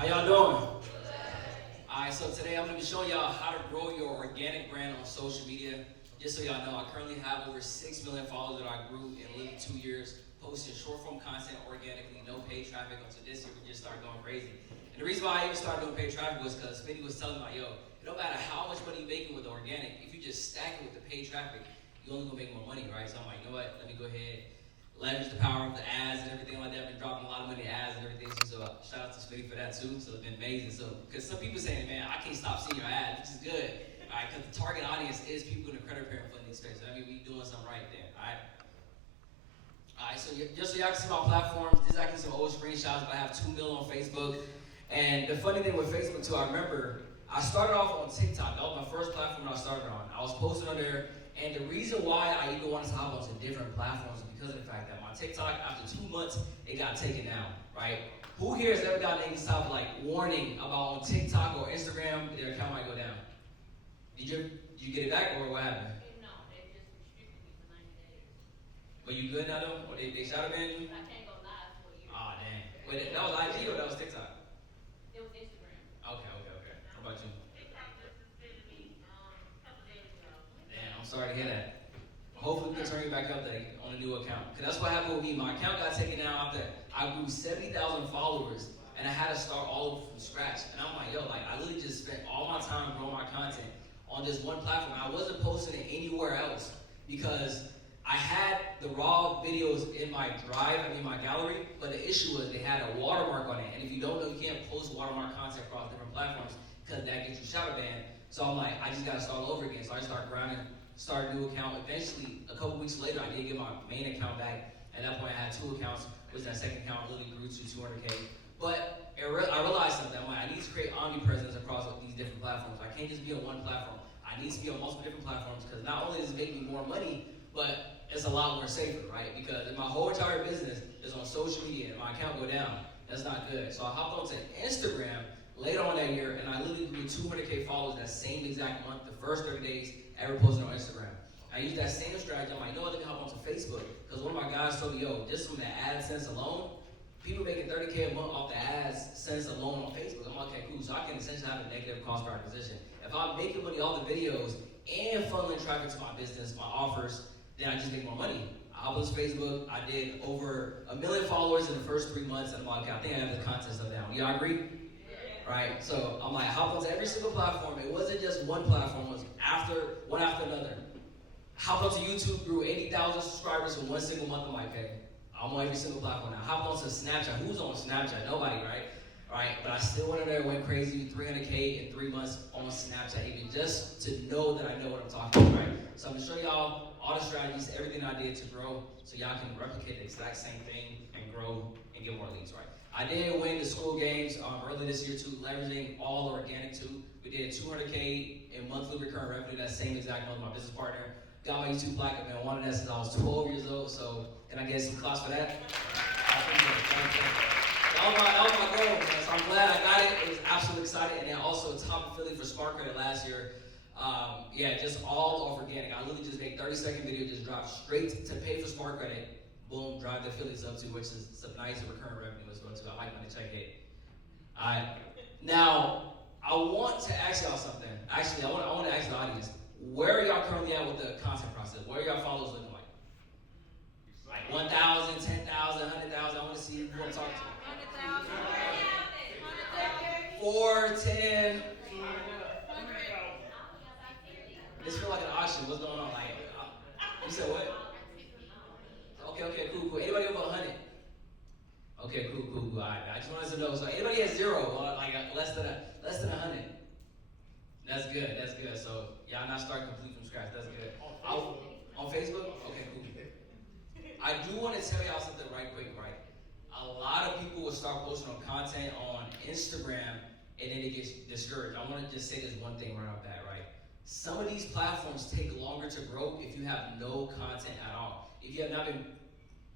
How y'all doing? Alright, so today I'm going to be showing y'all how to grow your organic brand on social media. Just so y'all know, I currently have over 6 million followers that I grew in literally 2 years, posting short form content organically, no paid traffic. Until this year, we just started going crazy. And the reason why I even started doing paid traffic was because Smitty was telling me, yo, it don't matter how much money you're making with the organic, if you just stack it with the paid traffic, you're only going to make more money, right? So I'm like, you know what, let me go ahead, leverage the power of the ads and everything like that. I've been dropping a lot of money in ads and everything. So shout out to Smitty for that too. So it's been amazing. So because some people saying, man, I can't stop seeing your ads, which is good. All right, because the target audience is people in the credit repair funding space. So I mean, we doing something right there. All right. All right. So just so y'all can see my platforms, these are actually some old screenshots. But I have 2 million on Facebook. And the funny thing with Facebook too, I remember I started off on TikTok. That was my first platform that I started on. I was posting on there. And the reason why I even wanted to hop onto different platforms is because of the fact that my TikTok, after 2 months, it got taken down, right? Who here has ever gotten any type of like warning about on TikTok or Instagram their account might go down? Did you get it back or what happened? No, they just restricted me for 90 days. But you good now though? Or they shadow banned you? I can't go live for a year. Aw, dang. Wait, that was IG or that was TikTok? It was Instagram. Okay. How about you? TikTok just suspended me a couple days ago. Damn, I'm sorry to hear that. Hopefully we can turn you back up there on a new account. Because that's what happened with me. My account got taken down after I grew 70,000 followers and I had to start all over from scratch. And I'm like, yo, like I literally just spent all my time growing my content on this one platform. I wasn't posting it anywhere else because I had the raw videos in my my gallery, but the issue was they had a watermark on it. And if you don't know, you can't post watermark content across different platforms because that gets you shadow banned. So I'm like, I just gotta start all over again. So I just started grinding, started a new account. Eventually, a couple weeks later, I did get my main account back. At that point, I had 2 accounts, which that second account really grew to 200K. But I realized something. I'm like, I need to create omnipresence across these different platforms. I can't just be on one platform. I need to be on multiple different platforms because not only does it make me more money, but it's a lot more safer, right? Because if my whole entire business is on social media and my account go down, that's not good. So I hopped onto Instagram later on that year, and I literally grew 200K followers that same exact month, the first 30 days ever posted on Instagram. I used that same strategy. I'm like, you know what, let me hop onto Facebook. Because one of my guys told me, yo, just from the AdSense alone, people making 30K a month off the AdSense alone on Facebook. I'm like, okay, cool. So I can essentially have a negative cost per acquisition. If I'm making money off the videos and funneling traffic to my business, my offers, then I just make more money. I hopped on Facebook. I did over 1 million followers in the first 3 months. And I'm like, okay, I think I have the content stuff down. Y'all agree? Right? So I'm like, hop onto every single platform. It wasn't just one platform. It was one after another. Hopped onto YouTube, grew 80,000 subscribers in one single month. I'm like, okay, I'm on every single platform now. Hopped onto Snapchat. Who's on Snapchat? Nobody, right? Right? But I still went in there, went crazy, 300K in 3 months on Snapchat, even just to know that I know what I'm talking about, right? So I'm gonna show y'all all the strategies, everything I did to grow, so y'all can replicate the exact same thing and grow and get more leads, right? I did win the school games early this year too, leveraging all organic too. We did 200K in monthly recurring revenue, that same exact month, my business partner. Got my YouTube plaque. I've been wanting that since I was 12 years old, so can I get some claps for that? That was my goal, man. So I'm glad I got it. It was absolutely exciting. And then also top affiliate for Smart Credit last year. Just all organic. I literally just made 30-second video, just drop straight to pay for Smart Credit. Boom, drive the affiliates up to, which is some nice recurring revenue as well too. I like money check it. Alright. Now, I want to ask y'all something. Actually, I want to ask the audience. Where are y'all currently at with the content process? Where are y'all followers looking like? Like 1,000, 10,000, 100,000. I want to see who I'm talking to. 4, 10. This feel like an auction. What's going on? Like, you said what? Okay, cool. Anybody over 100? Okay, cool. All right, I just wanted to know. So anybody at 0, like less than 100? That's good. So y'all not starting complete from scratch. That's good. On Facebook? Okay, cool. I do want to tell y'all something right quick, right? A lot of people will start posting on content on Instagram and then it gets discouraged. I want to just say this one thing right off that, right? Some of these platforms take longer to grow if you have no content at all. If you have not been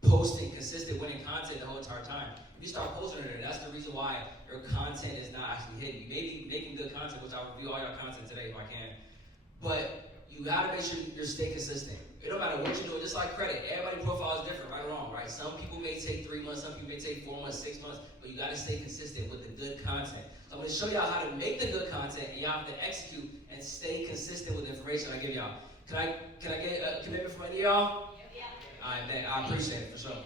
posting consistent winning content the whole entire time. If you start posting it, that's the reason why your content is not actually hitting. You may be making good content, which I'll review all your content today if I can, but you gotta make sure you're staying consistent. It don't matter what you're doing, just like credit. Everybody's profile is different, right or wrong, right? Some people may take 3 months, some people may take 4 months, 6 months, but you gotta stay consistent with the good content. So I'm gonna show y'all how to make the good content, and y'all have to execute and stay consistent with the information I give y'all. Can I get a commitment from any of y'all? Yeah. I appreciate it, for sure.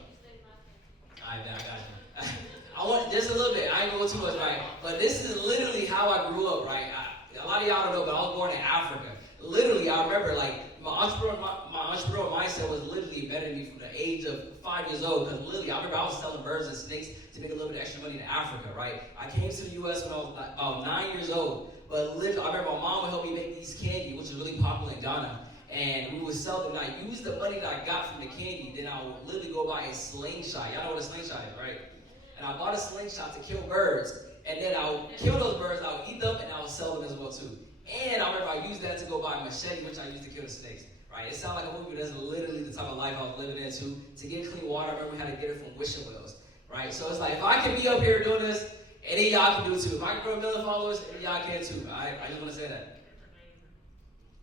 I got you. I want just a little bit. I ain't gonna go too much, right? But this is literally how I grew up, right? A lot of y'all don't know, but I was born in Africa. Literally, I remember like my entrepreneurial mindset was literally embedded in me from the age of 5 years old. Because literally, I remember I was selling birds and snakes to make a little bit of extra money in Africa, right? I came to the U.S. when I was like, about 9 years old. But literally, I remember my mom would help me make these candy, which is really popular in Ghana. And we would sell them, and I used the money that I got from the candy, then I would literally go buy a slingshot. Y'all know what a slingshot is, right? And I bought a slingshot to kill birds, and then I would kill those birds, I would eat them, and I would sell them as well too. And I remember I used that to go buy a machete, which I used to kill the snakes, right? It sounds like a movie, but that's literally the type of life I was living into. To get clean water, I remember we had to get it from wishing wells, right? So it's like, if I can be up here doing this, any of y'all can do it too. If I can grow 1 million followers, any of y'all can too. I just want to say that.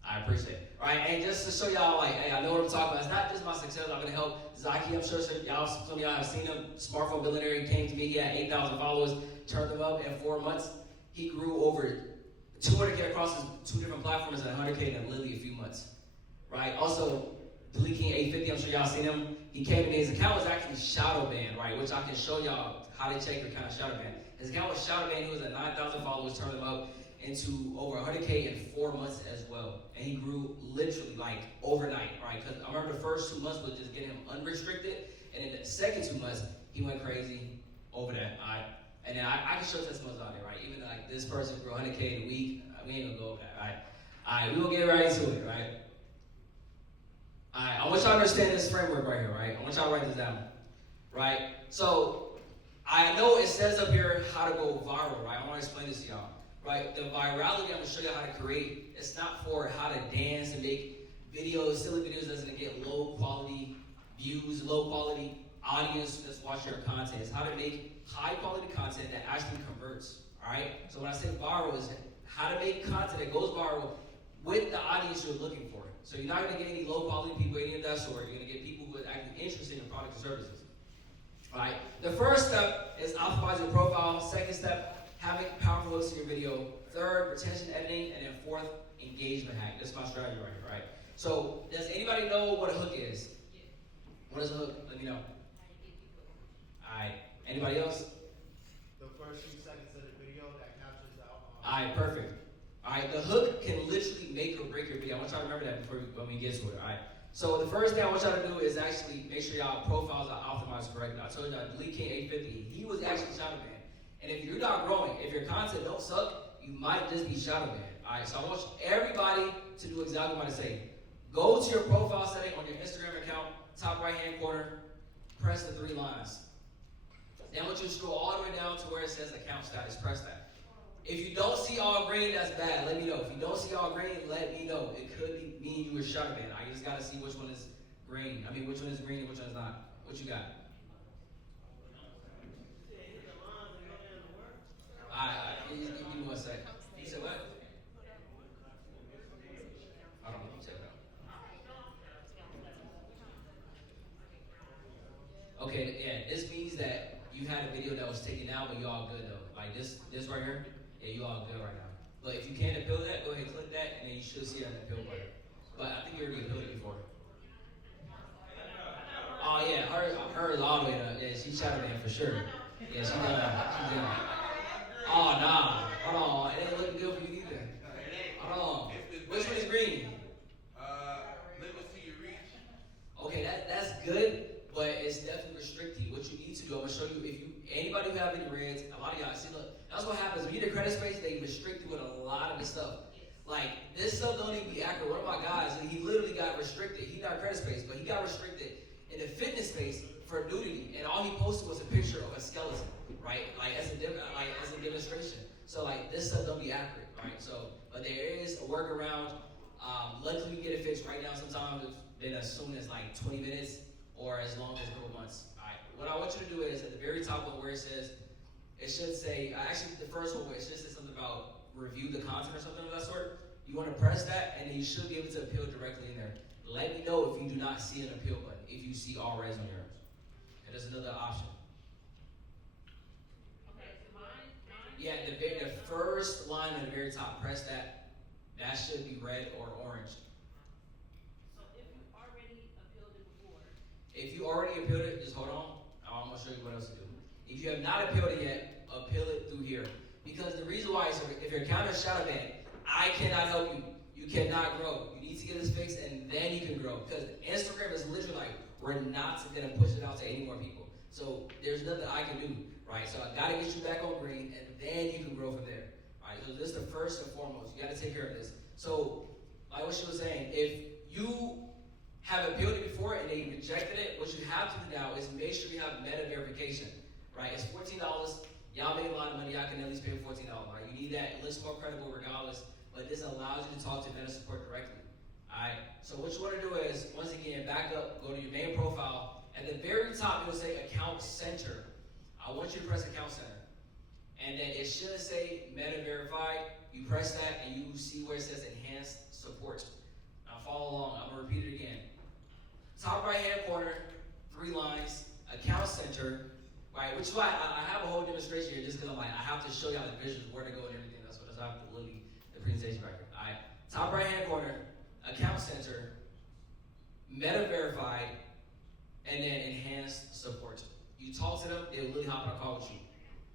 I appreciate it. Right, and just to show y'all, like, hey, I know what I'm talking about. It's not just my success. I'm gonna help Zaki. I'm sure some of y'all have seen him. Smartphone billionaire. He came to me. He had 8,000 followers. Turned them up in 4 months. He grew over 200K across his 2 different platforms and 100K in literally a few months. Right. Also, Delete King 850. I'm sure y'all seen him. He came to me. His account was actually shadow banned. Right, which I can show y'all how to check your account shadow banned. His account was shadow banned. He was at 9,000 followers. Turned them up into over 100K in 4 months as well. And he grew literally like overnight, right? Because I remember the first 2 months was just getting him unrestricted. And in the second 2 months, he went crazy over that, all right? And then I can show testimonies out there, right? Even like this person grew 100K in a week. We ain't gonna go over that, all right? All right, we will get right into it, right? All right, I want y'all to understand this framework right here, right? I want y'all to write this down, right? So I know it says up here how to go viral, right? I want to explain this to y'all. Right, the virality I'm going to show you how to create, it's not for how to dance and make videos, silly videos that's going to get low quality views, low quality audience that's watching your content. It's how to make high quality content that actually converts, all right? So when I say viral, is how to make content that goes viral with the audience you're looking for. So you're not going to get any low quality people, any of that sort. You're going to get people who are actually interested in your products and services. All right, the first step is optimize your profile. Second step, having powerful hooks in your video. Third, retention editing. And then fourth, engagement hack. This is my strategy right here, right? So, does anybody know what a hook is? What is a hook? Let me know. Alright, anybody else? The first few seconds of the video that captures out. Alright, perfect. Alright, the hook can literally make or break your video. I want y'all to remember that when we get to it, alright? So the first thing I want y'all to do is actually make sure y'all profiles are optimized correctly. I told y'all, Delete King 850, he was actually shadow banned. And if you're not growing, if your content don't suck, you might just be shadow banned. Alright, so I want everybody to do exactly what I say. Go to your profile setting on your Instagram account, top right hand corner, press the 3 lines. Then I want you to scroll all the way down to where it says account status, press that. If you don't see all green, that's bad, let me know. If you don't see all green, let me know. It could be mean you were shadow banned. I just gotta see which one is green. I mean, which one is green and which one is not. What you got? Give me 1 sec. You said what? I don't know. Check it out. Okay, yeah, this means that you had a video that was taken down, but you're all good though. Like this right here, yeah, you're all good right now. But if you can't appeal that, go ahead and click that, and then you should see it on the appeal button. But I think you already appealed it before. Oh yeah, her is all the way up. Yeah, she's shadow banned for sure. Yeah, she's done. Oh, nah. Hold on. It ain't looking good for you either. Hold on. Which one is green? Limits to your reach. Okay, that's good, but it's definitely restricted. What you need to do, I'm going to show you, if you anybody who have any reds, a lot of y'all, see, look, that's what happens. When you get a credit space, they restrict you with a lot of this stuff. Like, this stuff don't even be accurate. One of my guys, he literally got restricted. He got a credit space, but he got restricted in the fitness space for nudity, and all he posted was a picture of a skeleton, right? Like as a demonstration. So like this stuff don't be accurate, right? So, but there is a workaround. Luckily, we get it fixed right now. Sometimes it's been as soon as like 20 minutes, or as long as a couple months. All right. What I want you to do is at the very top of where it says, it should say actually the first one where it should say something about review the content or something of that sort. You want to press that, and then you should be able to appeal directly in there. Let me know if you do not see an appeal button, if you see all reds on yours. And there's another option. Okay, so mine. Yeah, the first line at the very top, press that. That should be red or orange. So if you already appealed it before, If you already appealed it, just hold on. I'm gonna show you what else to do. If you have not appealed it yet, appeal it through here. Because the reason why is if your account is shadow banned, I cannot help you. You cannot grow. You need to get this fixed and then you can grow. Because Instagram is literally like, we're not gonna push it out to any more people. So there's nothing I can do, right? So I gotta get you back on green and then you can grow from there. Alright, so this is the first and foremost. You gotta take care of this. So, like what she was saying, if you have appealed it before and they rejected it, what you have to do now is make sure you have meta verification, right? It's $14. Y'all make a lot of money. Y'all can at least pay $14, right? You need that. It looks more credible regardless, but this allows you to talk to meta support directly, all right? So what you want to do is, once again, back up, go to your main profile. At the very top, it will say Account Center. I want you to press Account Center. And then it should say Meta Verified. You press that and you see where it says Enhanced Support. Now follow along. I'm going to repeat it again. Top right hand corner, 3 lines, Account Center, right? Which is why I have a whole demonstration here just because I'm like, I have to show y'all the visuals, where to go and everything. That's what I have to literally, the presentation right here. All right. Top right hand corner, Account Center, Meta Verified, and then Enhanced Support. You talk to them, they'll really hop on a call with you.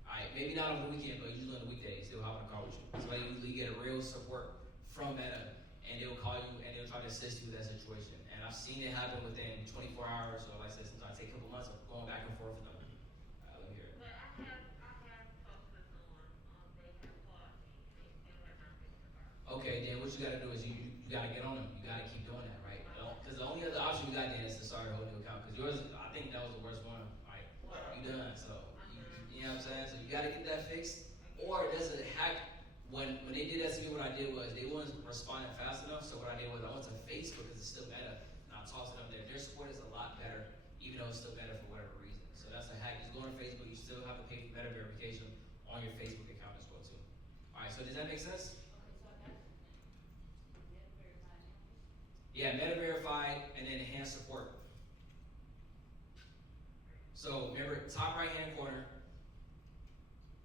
All right. Maybe not over the weekend, but usually on the weekdays, they'll hop on a call with you. So you usually get a real support from Meta, and they'll call you and they'll try to assist you with that situation. And I've seen it happen within 24 hours, or like I said, sometimes take a couple months of going back and forth with them. Let me hear it. but I have talked with someone, they have called me, they were not getting the car. Okay, then what you gotta do is you gotta get on them. You gotta keep doing that, right? Because the only other option you got then is to start a whole new account. Because yours, I think that was the worst one. Right? You done. So you know what I'm saying? So you gotta get that fixed. Or there's a hack. When they did that to me, what I did was they wasn't responding fast enough. So what I did was I went to Facebook because it's still Meta, and I talked to them there. Their support is a lot better, even though it's still better for whatever reason. So that's a hack. Just go on Facebook. You still have to pay for Meta verification on your Facebook account as well too. All right. So does that make sense? Okay, so I got you. Never verified. Yeah, Meta Verified and then Enhanced Support. So remember, top right hand corner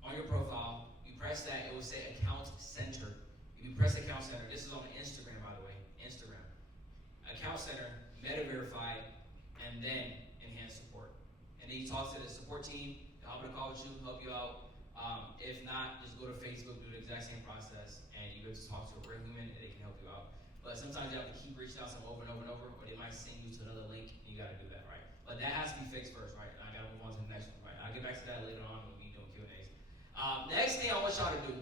on your profile, you press that, it will say Account Center. If you press Account Center, this is on Instagram, by the way, Instagram. Account Center, Meta Verified, and then Enhanced Support. And then you talk to the support team, they'll hop on a call with you, help you out. If not, just go to Facebook, do the exact same process, and you get to talk to a real human, and they can help you out. But sometimes you have to keep reaching out to them over and over and over, or they might send you to another link, and you gotta do that, right? But that has to be fixed first, right? And I gotta move on to the next one, right? I'll get back to that later on when we doing Q&As. Next thing I want y'all to do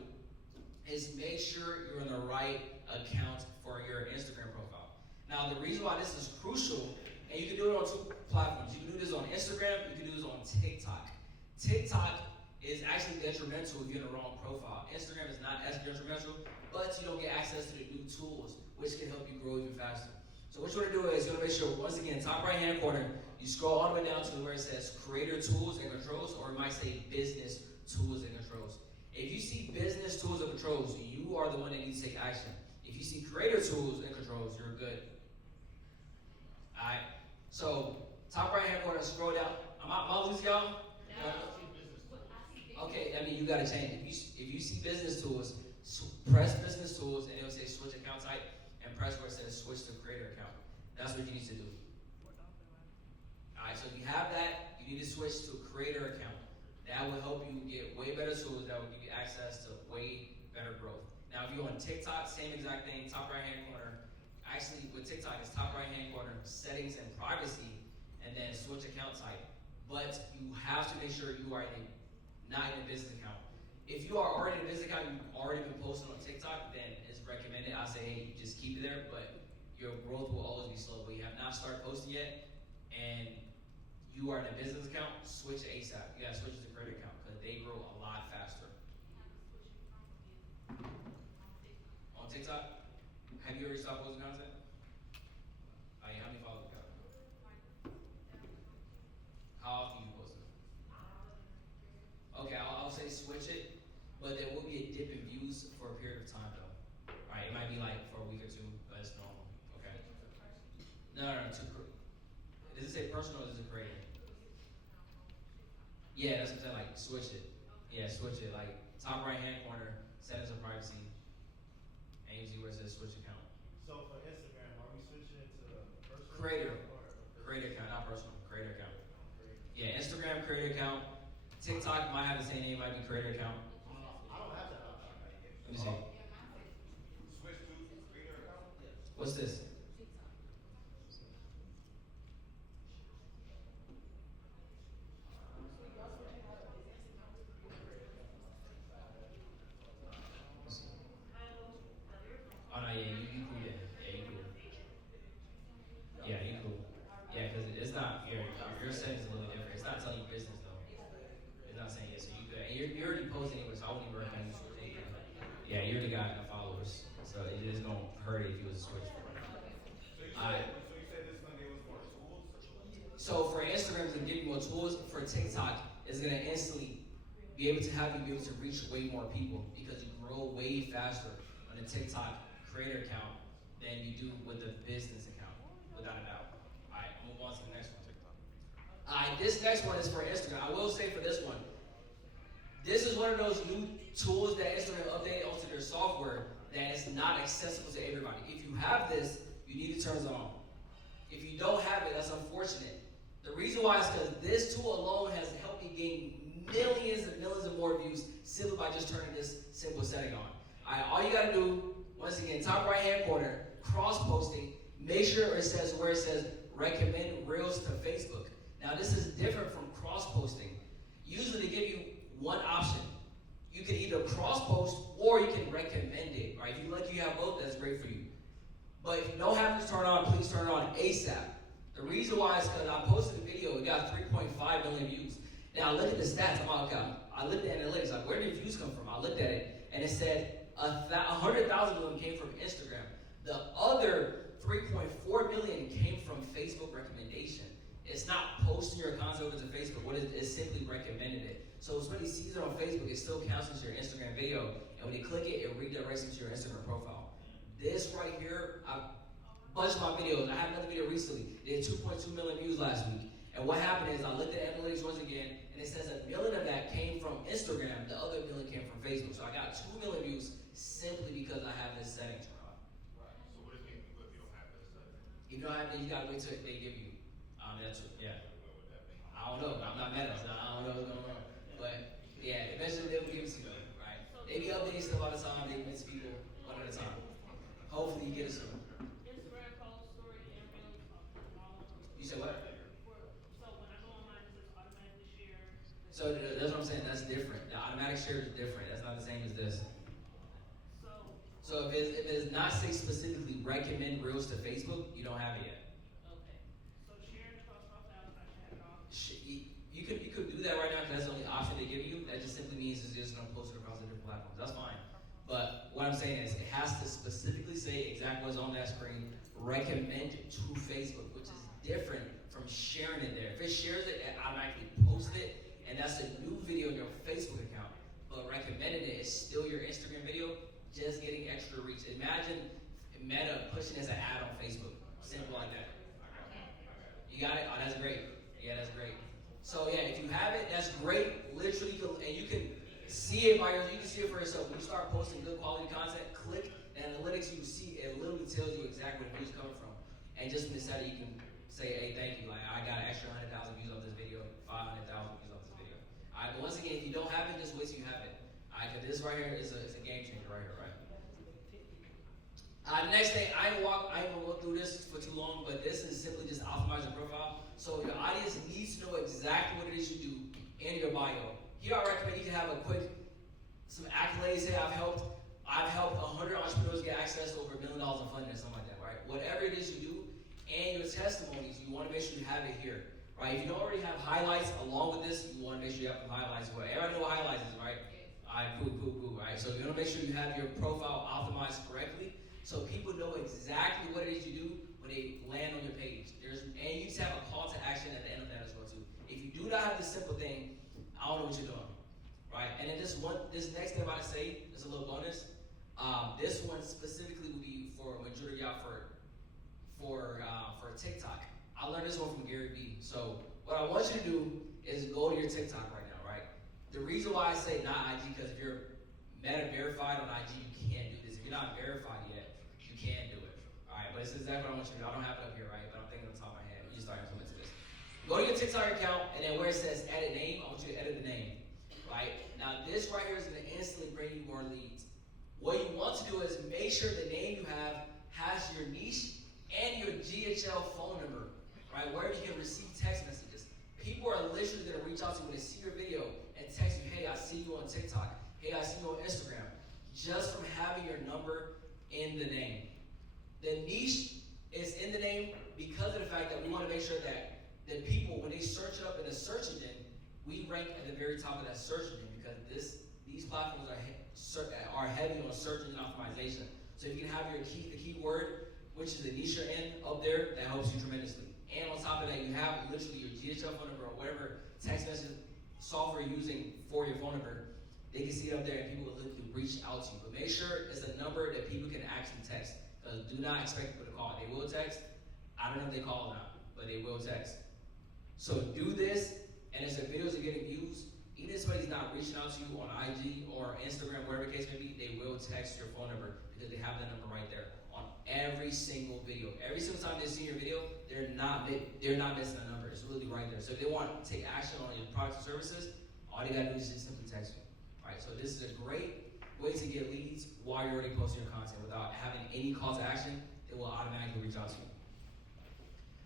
is make sure you're in the right account for your Instagram profile. Now, the reason why this is crucial, and you can do it on 2 platforms. You can do this on Instagram, you can do this on TikTok. TikTok is actually detrimental if you're in the wrong profile. Instagram is not as detrimental, but you don't get access to the new tools, which can help you grow even faster. So what you want to do is you want to make sure, once again, top right hand corner, you scroll all the way down to where it says Creator Tools and Controls, or it might say Business Tools and Controls. If you see Business Tools and Controls, you are the one that needs to take action. If you see Creator Tools and Controls, you're good. Alright, so top right hand corner, scroll down. Am I losing y'all? Okay, I mean you gotta change it. If you see Business Tools, press Business Tools and it'll say Switch Account Type, and press where it says Switch to Creator Account. That's what you need to do. Alright, so if you have that, you need to switch to Creator Account. That will help you get way better tools that will give you access to way better growth. Now, if you're on TikTok, same exact thing, top right hand corner. Actually, with TikTok, it's top right hand corner, settings and privacy, and then switch account type. But you have to make sure you are not in a business account. If you are already in a business account, you've already been posting on TikTok, then it's recommended. I say, hey, just keep it there, but your growth will always be slow. But you have not started posting yet, and you are in a business account, switch ASAP. You gotta switch to credit account because they grow a lot faster. On TikTok, have you already stopped posting content? How many followers you got? How often you post it? Okay, I'll say switch it, but there will be a dip in views for a period of time though. Right, it might be like for a week or 2, but it's normal. Okay. personal or is it creator? Yeah, that's what I'm saying, like, switch it. Yeah, switch it, like, top right-hand corner, settings of privacy, and you see where it says switch account. So for Instagram, are we switching it to personal? Creator. Or Creator account, not personal, creator account. Yeah, Instagram, creator account. TikTok might have the same name, might be creator account. I don't have that option. Let me see. Switch to creator account? What's this? Oh no, yeah, you cool, yeah, you cool. Yeah, you cool. Yeah, because it's not your settings a little different. It's not telling you business though. It's not saying yes, so you good. And you're already posting anyway, so I wouldn't even recommend you switch it. Yeah, you already got enough followers, so it is gonna hurt if you was to switch. Alright. So you said this is gonna give us more tools? So for Instagram, it's gonna give you more tools. For TikTok, it's gonna instantly be able to have you be able to reach way more people because you grow way faster on a TikTok creator account than you do with a business account, without a doubt. Alright, move on to the next one. Alright, this next one is for Instagram. I will say for this one, this is one of those new tools that Instagram updated onto their software that is not accessible to everybody. If you have this, you need to turn it on. If you don't have it, that's unfortunate. The reason why is because this tool alone has helped me gain millions and millions of more views simply by just turning this simple setting on. Alright, all you gotta do, once again, top right hand corner, cross posting, make sure it says where it says recommend Reels to Facebook. Now this is different from cross posting. Usually they give you one option. You can either cross post or you can recommend it. Right? If you like you have both, that's great for you. But if you don't have this turned on, please turn it on ASAP. The reason why is because I posted a video, it got 3.5 million views. Now look at the stats. I looked at analytics, like where did views come from? I looked at it and it said 100,000 of them came from Instagram. The other 3.4 million came from Facebook recommendation. It's not posting your content over to Facebook. What it is simply recommended it. So when he sees it on Facebook, it still counts as your Instagram video. And when you click it, it redirects into your Instagram profile. This right here, a bunch of my videos. I had another video recently. It did 2.2 million views last week. And what happened is I looked at analytics once again, and it says 1 million of that came from Instagram. The other 1 million came from Facebook. So I got 2 million views simply because I have this setting turned on. Right. So what if you don't have this setting? If you don't have it, you gotta wait till they give you. That's yeah. What would that be? I don't know. I'm not mad at us. I don't know what's going on. But yeah, eventually they'll give it to you, right? They be updating stuff all the time. They miss people one at a time. Hopefully you get it soon. Instagram post, story, and reels, all of them. You said what? So when I go online, it says automatically share. So that's what I'm saying. That's different. The automatic share is different. That's not the same as this. So if it does not say specifically recommend Reels to Facebook, you don't have it yet. Okay. So sharing across profiles, I should have it off. You could do that right now because that's the only option they give you. That just simply means it's just gonna post it across the different platforms. That's fine. But what I'm saying is it has to specifically say exactly what's on that screen. Recommend to Facebook, which is different from sharing it there. If it shares it, it automatically posts it, and that's a new video in your Facebook account. But recommended it is still your Instagram video, just getting extra reach. Imagine Meta pushing as an ad on Facebook. Simple like that. You got it? Oh, that's great. Yeah, that's great. So yeah, if you have it, that's great. Literally, and you can see it you can see it for yourself. When you start posting good quality content, click the analytics, you see it literally tells you exactly where the views coming from. And just from this side, you can say, hey, thank you. Like I got an extra 100,000 views off this video, 500,000 views off this video. All right, but once again, if you don't have it, just wait till you have it. All right, because this right here is a game changer right here, right? Next thing, I ain't gonna go through this for too long, but this is simply just optimize your profile. So your audience needs to know exactly what it is you do in your bio. Here I recommend you to have some accolades. Say I've helped 100 entrepreneurs get access to over $1 million in funding or something like that, right? Whatever it is you do, and your testimonies, you want to make sure you have it here, right? If you don't already have highlights along with this, you want to make sure you have some highlights. Well, everybody know what highlights is, right? All right, cool, right? So you want to make sure you have your profile optimized correctly, so people know exactly what it is you do when they land on your page. And you just have a call to action at the end of that as well too. If you do not have this simple thing, I don't know what you're doing, right? And then this next thing I'm about to say is a little bonus. This one specifically will be for majority of y'all for TikTok. I learned this one from Gary Vee. So what I want you to do is go to your TikTok right now, right? The reason why I say not IG, because if you're Meta verified on IG, you can't do this. If you're not verified yet, you can do it. All right, but it's exactly what I want you to do. I don't have it up here, right? But I'm thinking on the top of my head. You start implementing this. Go to your TikTok account, and then where it says edit name, I want you to edit the name, right? Now this right here is going to instantly bring you more leads. What you want to do is make sure the name you have has your niche and your GHL phone number, right? Where you can receive text messages. People are literally going to reach out to you when they see your video and text you, hey, I see you on TikTok. Hey, I see you on Instagram. Just from having your number in the name. The niche is in the name because of the fact that we want to make sure that the people, when they search it up in the search engine, we rank at the very top of that search engine because these platforms are heavy on search engine optimization. So if you can have the keyword, which is the niche you're in, up there, that helps you tremendously. And on top of that, you have literally your GHL phone number or whatever text message software you're using for your phone number. They can see it up there and people will literally reach out to you. But make sure it's a number that people can actually text. Because do not expect people to call. They will text. I don't know if they call or not, but they will text. So do this, and as the videos are getting views, even if somebody's not reaching out to you on IG or Instagram, wherever the case may be, they will text your phone number because they have that number right there on every single video. Every single time they see your video, they're not missing a number. It's really right there. So if they want to take action on your products and services, all they gotta do is just simply text me. Right, so this is a great way to get leads while you're already posting your content without having any call to action. It will automatically reach out to you.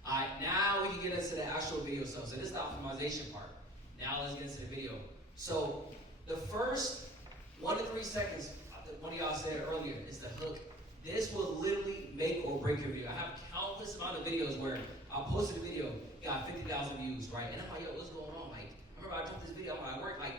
All right, now we can get into the actual video stuff. So this is the optimization part. Now let's get into the video. So the first 1 to 3 seconds, one of y'all said earlier, is the hook. This will literally make or break your video. I have countless amount of videos where I posted a video, got 50,000 views, right? And I'm like, yo, what's going on? Like, I remember I dropped this video, I worked I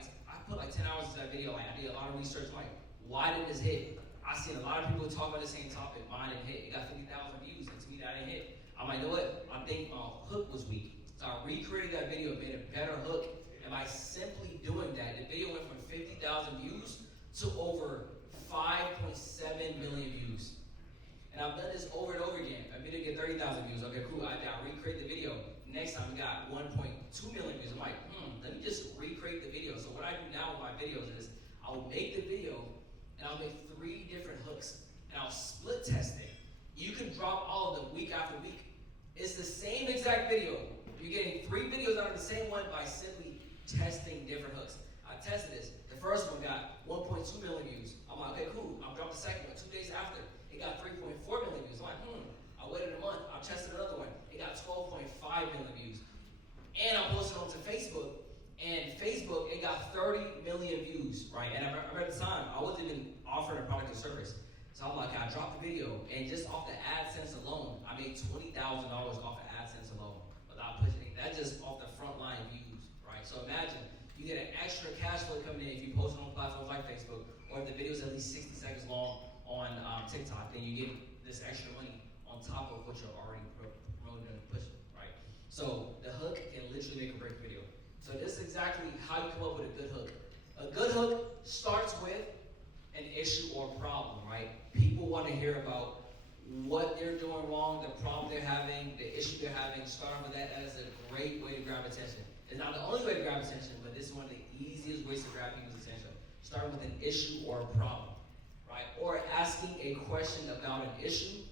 put like 10 hours into that video, like I did a lot of research, like, why did this hit? I seen a lot of people talk about the same topic, mine didn't hit. It got 50,000 views, and to me that didn't hit. I'm like, you know what? I think my hook was weak. So I recreated that video, made a better hook, and by simply doing that, the video went from 50,000 views to over 5.7 million views. And I've done this over and over again. A video get 30,000 views. Okay, cool. I recreate the video. Next time we got 1.2 million views. I'm like, let me just recreate the video. So what I do now with my videos is I'll make the video and I'll make 3 different hooks and I'll split test it. You can drop all of them week after week. It's the same exact video. You're getting 3 videos out of the same one by simply testing different hooks. I tested this. The first one got 1.2 million views. I'm like, okay, cool. I'll drop the second one. 2 days after, it got 3.4 million views. I'm like, I waited a month. I tested another one. It got 12.5 million views. And I posted it onto Facebook. And Facebook, it got 30 million views, right? And I remember at the time, I wasn't even offering a product or service. So I'm like, I dropped the video, and just off the AdSense alone, I made $20,000 off of AdSense alone without pushing it. That's just off the front line views, right? So imagine you get an extra cash flow coming in if you post it on platforms like Facebook, or if the video is at least 60 seconds long on TikTok, then you get this extra money on top of what you're already promoting and pushing, right? So the hook can literally make or break a video. So this is exactly how you come up with a good hook. A good hook starts with an issue or problem, right? People want to hear about what they're doing wrong, the problem they're having, the issue they're having. Start with that. That is a great way to grab attention. It's not the only way to grab attention, but this is one of the easiest ways to grab people's attention. Start with an issue or a problem, right? Or asking a question about an issue,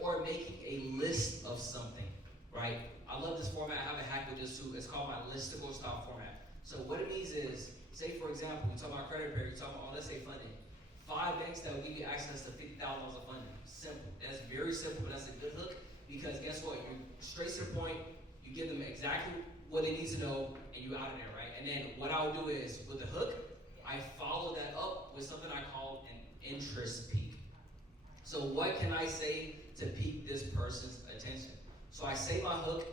or making a list of something, right? I love this format. I have a hack with this too. It's called my listicle style format. So what it means is, say for example, we talk about credit repair, we talk about, let's say funding. 5 banks that will give you access to $50,000 of funding. Simple. That's very simple, but that's a good hook because guess what? You're straight to the point. You give them exactly what they need to know, and you're out of there, right? And then what I'll do is, with the hook, I follow that up with something I call an interest peak. So what can I say to pique this person's attention? So I say my hook,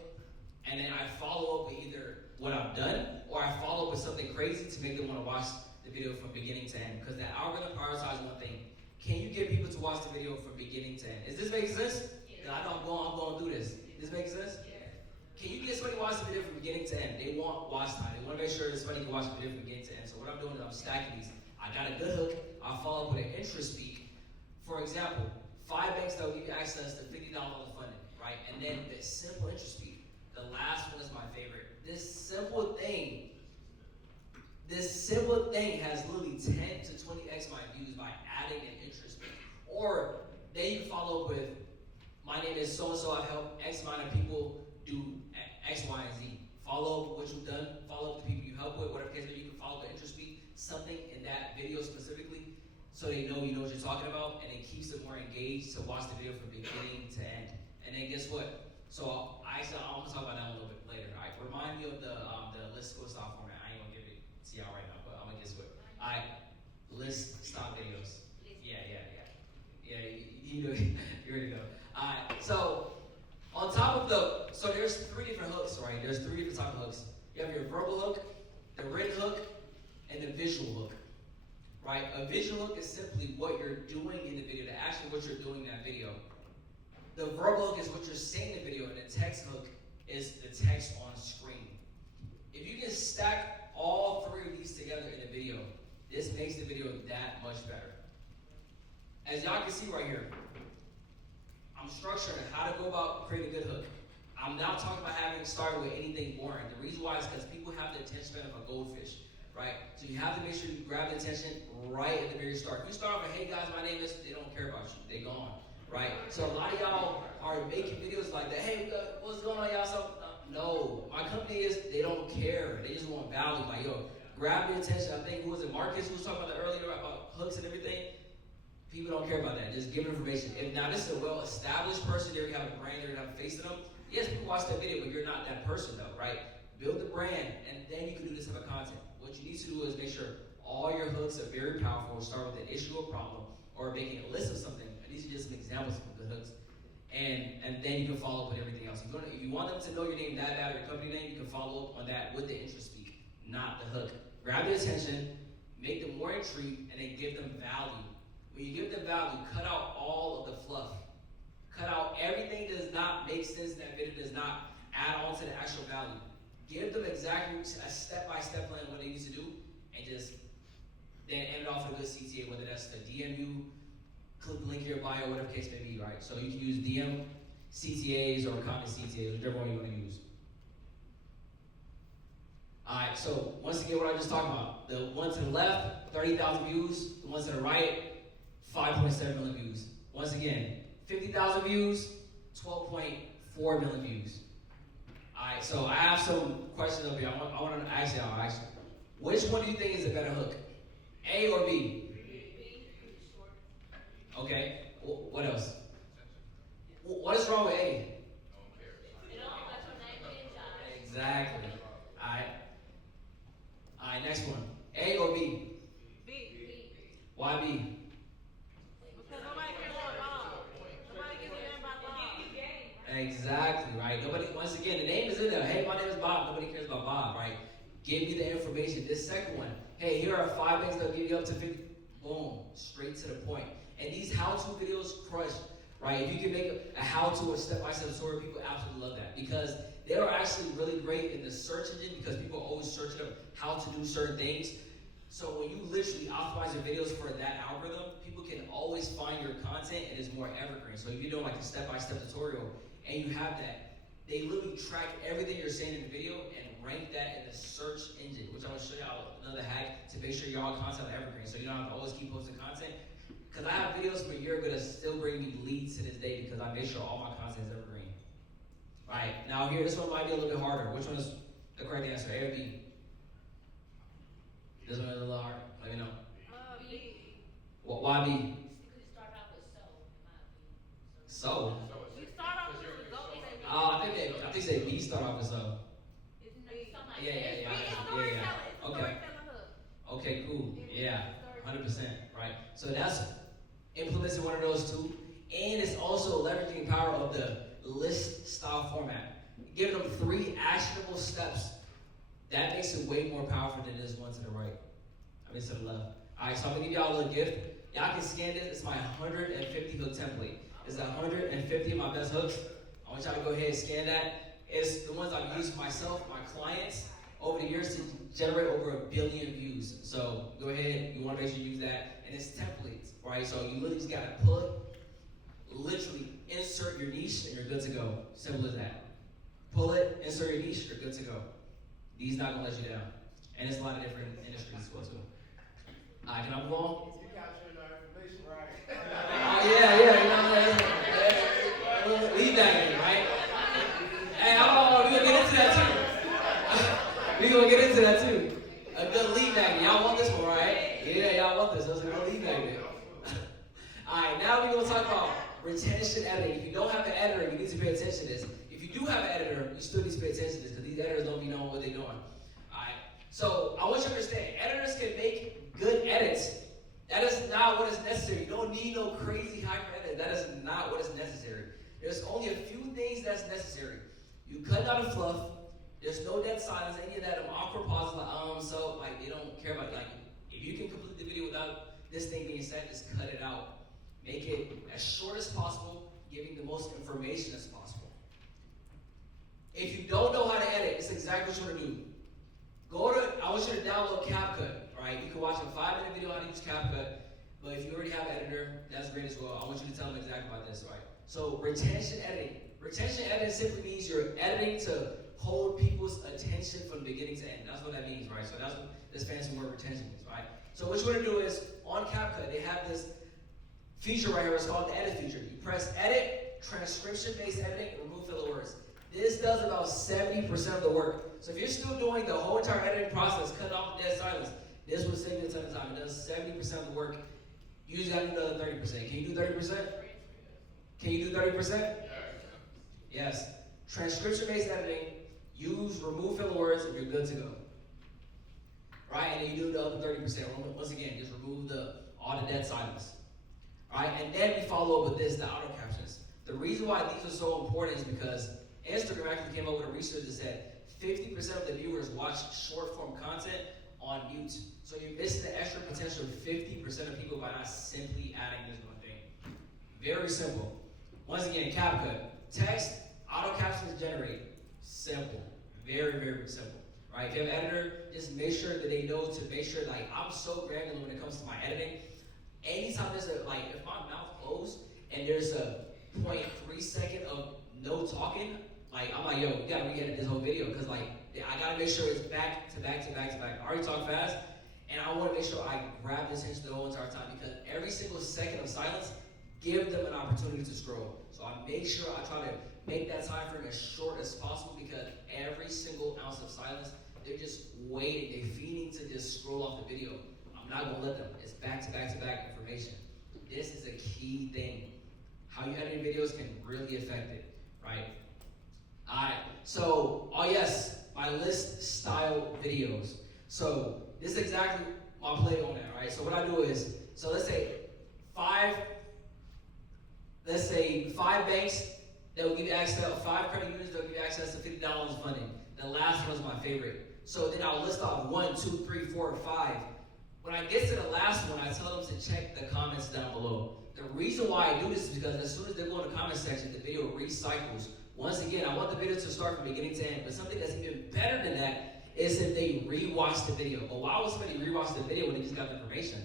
and then I follow up with either what I've done, or I follow up with something crazy to make them want to watch the video from beginning to end. Because the algorithm prioritizes one thing. Can you get people to watch the video from beginning to end? Is this making sense? Yeah. I know I'm going through this. Does this make sense? Yeah. Can you get somebody to watch the video from beginning to end? They want watch time. They want to make sure somebody can watch the video from beginning to end. So what I'm doing is I'm stacking these. I got a good hook. I follow up with an interest peak. For example, 5 banks that will give you access to $50,000 of funding, right? And then the simple interest peak. The last one is my favorite. This simple thing has literally 10 to 20x my views by adding an interest. Or then you follow up with, my name is so-and-so, I've helped X amount of people do X, Y, and Z. Follow up with what you've done, follow up with the people you help with, whatever case, maybe you can follow the interest speed, something in that video specifically, so they know you know what you're talking about, and it keeps them more engaged to watch the video from beginning to end. And then guess what? So I'm gonna talk about that a little bit later. All right, remind me of the list school style format. I ain't gonna give it to y'all right now, but I'm gonna get to it. All right, list style videos. Yeah. You know, you already know. All right, so on top of so there's 3 different hooks, right? There's 3 different type of hooks. You have your verbal hook, the written hook, and the visual hook, right? A visual hook is simply what you're doing in the video, actually what you're doing in that video. The verbal hook is what you're saying in the video, and the text hook is the text on screen. If you can stack all 3 of these together in the video, this makes the video that much better. As y'all can see right here, I'm structuring how to go about creating a good hook. I'm not talking about having started with anything boring. The reason why is because people have the attention span of a goldfish, right? So you have to make sure you grab the attention right at the very start. If you start off with, hey guys, my name is, they don't care about you. They gone, right? So a lot of y'all are making videos like that. Hey, what's going on, y'all? No, my company they don't care. They just want value. Like, yo, grab the attention. I think, who was it, Marcus, who was talking about that earlier about hooks and everything? People don't care about that. Just give information. If now this is a well-established person, they already have a brand, they already have a face to them. Yes, people watch that video, but you're not that person though, right? Build the brand, and then you can do this type of content. What you need to do is make sure all your hooks are very powerful. Start with an issue or problem, or making a list of something. And these are just some examples of good hooks. And then you can follow up with everything else. If you want them to know your name that bad or your company name, you can follow up on that with the interest speak, not the hook. Grab their attention, make them more intrigued, and then give them value. When you give them value, cut out all of the fluff. Cut out everything that does not make sense in that video, does not add on to the actual value. Give them exactly a step-by-step plan of what they need to do, and just then end it off with a good CTA, whether that's the DMU, click the link here, bio, whatever case may be, right? So you can use DM CTAs or comment CTAs, whichever one you want to use. Alright, so once again, what I just talked about. The one to the left, 30,000 views. The ones to the right, 5.7 million views. Once again, 50,000 views, 12.4 million views. Alright, so I have some questions up here. I want to ask y'all, actually. Which one do you think is a better hook? A or B? Okay, what else? What is wrong with A? Exactly. Alright, next one. A or B? B. Why B? Because nobody cares about Bob. Nobody gives a damn about Bob. Exactly, right? Nobody, once again, the name is in there. Hey, my name is Bob. Nobody cares about Bob, right? Give me the information. This second one. Hey, here are 5 things that'll give you up to 50. Boom. Straight to the point. And these how-to videos crush, right? If you can make a how-to or step-by-step tutorial, people absolutely love that. Because they are actually really great in the search engine, because people are always searching up how to do certain things. So when you literally optimize your videos for that algorithm, people can always find your content, and it's more evergreen. So if you're doing like a step-by-step tutorial and you have that, they literally track everything you're saying in the video and rank that in the search engine, which I'm gonna show y'all another hack to make sure y'all content are evergreen, so you don't have to always keep posting content. Because I have videos from a year ago that still bring me leads to this day, because I make sure all my content is evergreen. Alright, now here, this one might be a little bit harder. Which one is the correct answer, A or B? This one is a little hard, let me know. B. Why B? You could start out with So? You start off with the goat and then I think they B start off as so. it's B. Yeah. It's storytelling. It's Okay. storytelling hook. Okay, cool. Yeah, 100%, right? So that's implementing one of those two, and it's also leveraging the power of the list style format. Giving them 3 actionable steps. That makes it way more powerful than this one to the right. I mean, to the left. Alright, so I'm gonna give y'all a little gift. Y'all can scan this. It's my 150 hook template. It's 150 of my best hooks. I want y'all to go ahead and scan that. It's the ones I've used for myself, my clients, over the years to generate over 1 billion views. So go ahead, you want to make sure you use that. And it's templates, right? So you literally just gotta literally insert your niche, and you're good to go. Simple as that. pull it, insert your niche, you're good to go. These not gonna let you down. And it's a lot of different industries as well too. Alright, can I move on? You capturing our information, right? Oh yeah, you know what I'm saying? Lead bagging, right? Hey, we gonna get into that too. We gonna get into that too. A good lead magnet. Y'all want this one, right? Yeah, y'all want this. That's a good lead magnet. Alright, now we're gonna talk about retention editing. If you don't have an editor, you need to pay attention to this. If you do have an editor, you still need to pay attention to this because these editors don't be knowing what they're doing. Alright, so I want you to understand, editors can make good edits. That is not what is necessary. You don't need no crazy hyper edit. That is not what is necessary. There's only a few things that's necessary. You cut out the fluff. There's no dead silence, any of that awkward pauses like they don't care about it. Like if you can complete the video without this thing being said, just cut it out. Make it as short as possible, giving the most information as possible. If you don't know how to edit, it's exactly what you want to do. I want you to download CapCut, right? You can watch a 5-minute video on how to use CapCut, but if you already have an editor, that's great as well. I want you to tell them exactly about this, right? So retention editing. Retention editing simply means you're editing to hold people's attention from beginning to end. That's what that means, right? So that's what this fancy word retention means, right? So what you want to do is, on CapCut, they have this feature right here. It's called the edit feature. You press edit, transcription-based editing, and remove filler words. This does about 70% of the work. So if you're still doing the whole entire editing process, cutting off the dead silence, this will save you a ton of time. It does 70% of the work. You usually have to do another 30%. Can you do 30%? Can you do 30%? Yes. Transcription-based editing, use remove filler words, and you're good to go. Right? And then you do the other 30%. Once again, just remove all the dead silence. Alright, and then we follow up with this, the auto captions. The reason why these are so important is because Instagram actually came up with a research that said 50% of the viewers watch short form content on mute. So you're missing the extra potential of 50% of people by not simply adding this one thing. Very simple. Once again, CapCut. Text, auto captions generate. Simple. Very, very simple. Right? If you have an editor, just make sure that they know to make sure, like, I'm so granular when it comes to my editing. Anytime there's if my mouth closed and there's a 0.3 second of no talking, like, I'm like, yo, we gotta re-edit this whole video, because, like, I gotta make sure it's back to back to back to back. I already talk fast, and I wanna make sure I grab this attention the whole entire time, because every single second of silence, give them an opportunity to scroll. So I make sure I try to make that time frame as short as possible, because every single ounce of silence, they're just waiting, they're feeding to just scroll off the video. I'm not gonna let them. It's back to back to back information. This is a key thing. How you edit your videos can really affect it, right? Alright, so, oh yes, my list style videos. So, this is exactly my play on that, right? So what I do is, so let's say five banks that will give you access, 5 credit unions that will give you access to $50 in funding. The last one is my favorite. So then I'll list off 1, 2, 3, 4, 5. When I get to the last one, I tell them to check the comments down below. The reason why I do this is because as soon as they go in the comment section, the video recycles. Once again, I want the video to start from beginning to end, but something that's even better than that is if they rewatch the video. But why would somebody rewatch the video when they just got the information?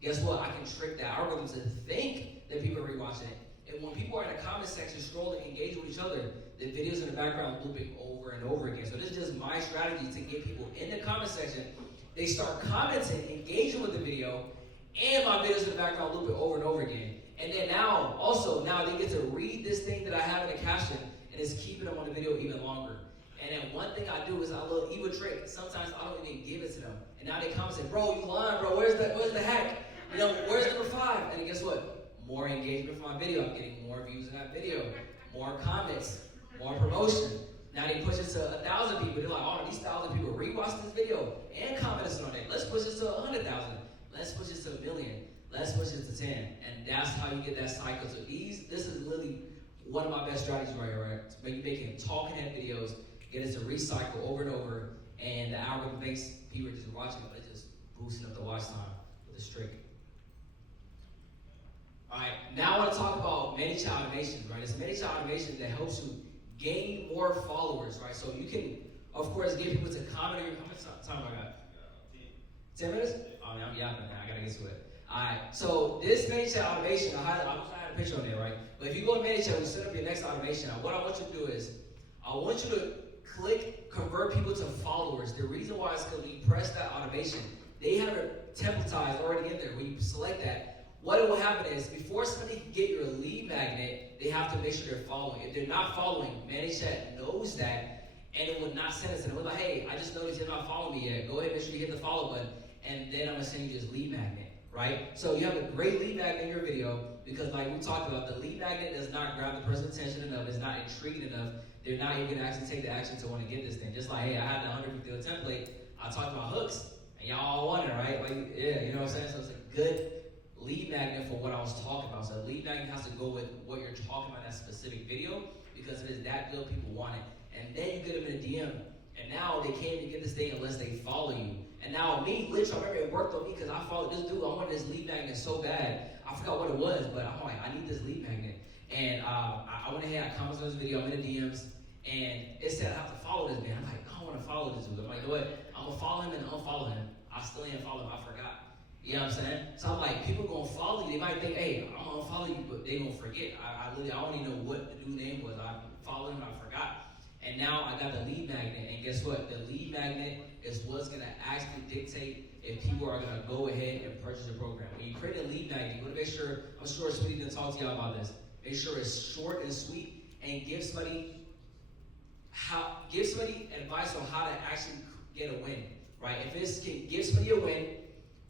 Guess what? I can trick the algorithm to think that people are rewatching it. And when people are in the comment section scrolling, engage with each other, the videos in the background looping over and over again. So this is just my strategy to get people in the comment section. They start commenting, engaging with the video, and my videos in the background looping over and over again. And then now they get to read this thing that I have in the caption, and it's keeping them on the video even longer. And then one thing I do is a little evil trick. Sometimes I don't even give it to them. And now they comment and say, bro, you lying, bro, where's the hack? You know, where's number 5? And then guess what? More engagement for my video. I'm getting more views in that video, more comments, more promotion. Now they push it to 1,000 people. They're like, oh, these 1,000 people rewatched this video and commented on it. Let's push it to 100,000. Let's push it to 1 million. Let's push it to 10. And that's how you get that cycle. So this is literally one of my best strategies right here, right? To make making talking head videos, get it to recycle over and over, and the algorithm thinks people are just watching it, but it's just boosting up the watch time with this trick. Alright, now I want to talk about ManyChat automation, right? It's ManyChat automation that helps you gain more followers, right? So you can, of course, get people to comment. How much time I got? 10 minutes? Oh, man, I'm yapping now. I gotta get to it. Alright, so this ManyChat automation, I wish I had a picture on there, right? But if you go to ManyChat, we set up your next automation. Now, what I want you to do is, I want you to click convert people to followers. The reason why is because when you press that automation, they have it templatized already in there. When you select that, what will happen is before somebody can get your lead magnet, they have to make sure they're following. If they're not following, ManyChat knows that, and it will not send it to them. It's like, hey, I just noticed you're not following me yet. Go ahead and make sure you hit the follow button, and then I'm gonna send you this lead magnet, right? So you have a great lead magnet in your video because, like we talked about, the lead magnet does not grab the person's attention enough. It's not intriguing enough. They're not even gonna actually take the action to want to get this thing. Just like, hey, I had the 150 template. I talked about hooks, and y'all all want it, right? Like, yeah, you know what I'm saying? So it's a good lead magnet for what I was talking about. So lead magnet has to go with what you're talking about in that specific video because it is that good, people want it. And then you get them in a DM, and now they can't even get this thing unless they follow you. And now me, literally, I remember it worked on me because I followed this dude. I wanted this lead magnet so bad. I forgot what it was, but I'm like, I need this lead magnet. And I went ahead, I commented on this video, I'm in the DMs, and it said I have to follow this man. I'm like, I don't want to follow this dude. I'm like, you know what? I'm going to follow him and unfollow him. I still ain't follow him, I forgot. You know what I'm saying? So I'm like, people gonna follow you. They might think, hey, I'm gonna follow you, but they gonna forget. I don't even know what the dude's name was. I followed him, I forgot. And now I got the lead magnet, and guess what? The lead magnet is what's gonna actually dictate if people are gonna go ahead and purchase your program. When you create a lead magnet, you wanna make sure, I'm sure Sweetie didn't talk to y'all about this. Make sure it's short and sweet, and give somebody advice on how to actually get a win, right? If it's can give somebody a win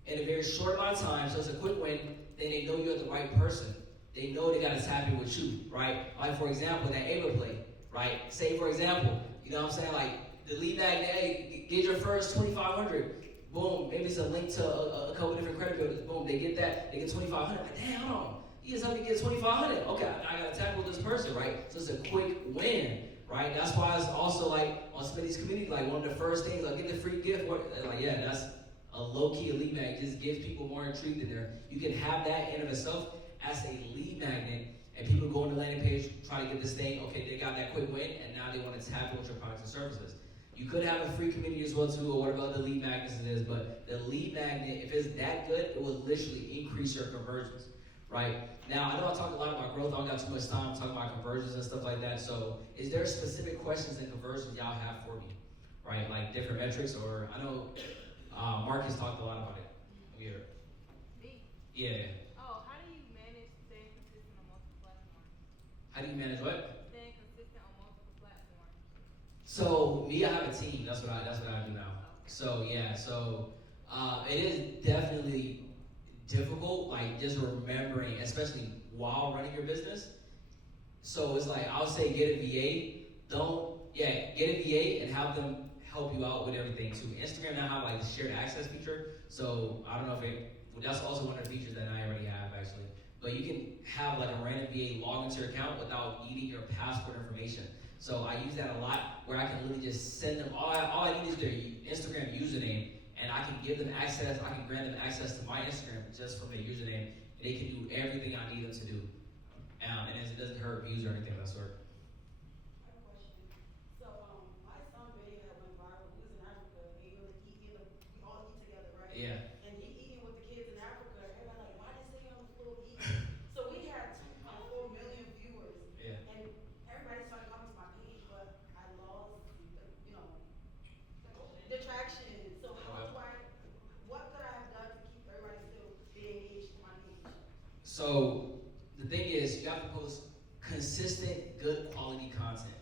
in a very short amount of time, so it's a quick win, then they know you're the right person. They know they gotta tap in with you, right? Like for example, that Ava play, right? Say for example, you know what I'm saying? Like the lead magnet, hey, get your first 2,500. Boom, maybe it's a link to a couple different credit builders. Boom, they get that, they get 2,500. Like, damn, hold on. You just helped me get 2,500. Okay, I gotta tackle this person, right? So it's a quick win, right? That's why it's also like on Smitty's community, like one of the first things, like get the free gift. Like, yeah, that's a low-key lead magnet. Just gives people more intrigue in there. You can have that in of itself as a lead magnet, and people go on the landing page, try to get this thing. Okay, they got that quick win, and now they want to tap in with your products and services. You could have a free community as well too, or whatever other lead magnets it is, but the lead magnet, if it's that good, it will literally increase your conversions, right? Now, I know I talked a lot about growth. I don't got too much time talking about conversions and stuff like that, so is there specific questions and conversions y'all have for me, right? Like different metrics, or I know Marcus talked a lot about it. Yeah. Me? Yeah. Oh, how do you manage staying consistent on multiple platforms? How do you manage what? Staying consistent on multiple platforms. So me, I have a team. That's what I do now. So yeah, it is definitely difficult, like just remembering, especially while running your business. So it's like I'll say get a VA. Get a VA and have them help you out with everything too. Instagram now have like a shared access feature. So I don't know if that's also one of the features that I already have actually. But you can have like a random VA log into your account without needing your passport information. So I use that a lot where I can literally just send them, all I need is their Instagram username, and I can give them access, I can grant them access to my Instagram just from their username, and they can do everything I need them to do. And it doesn't hurt views or anything of that sort. I have a question. So, my son video that went viral, he was in Africa, and he was eating, we all eat together, right? Yeah. And he eating with the kids in Africa, everybody like, why they say on the floor eating? So we had 2.4 million viewers. Yeah. And everybody started coming to my page, but I lost, the traction. So what could I have done to keep everybody still being engaged to my page? So the thing is, you have to post consistent, good quality content.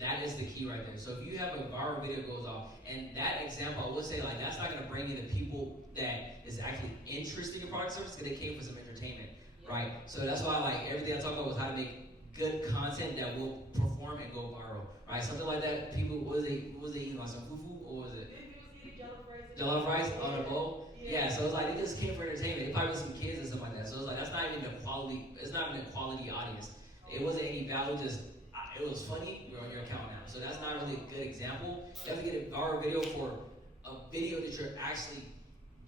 That is the key right there. So if you have a viral video goes off, and that example, I would say like that's not gonna bring in the people that is actually interested in your product service because they came for some entertainment, right? So that's why like everything I talked about was how to make good content that will perform and go viral, right? Something like that. People, what was they eating, like some fufu, or was it? Then he was eating jollof rice. Jollof rice on a bowl? Yeah, so it's like they just came for entertainment. They probably with some kids and stuff like that. So it's like that's not even the quality. It's not even a quality audience. It wasn't any value. Just it was funny. We're on your account now, so that's not really a good example. You have to get a viral video for a video that you're actually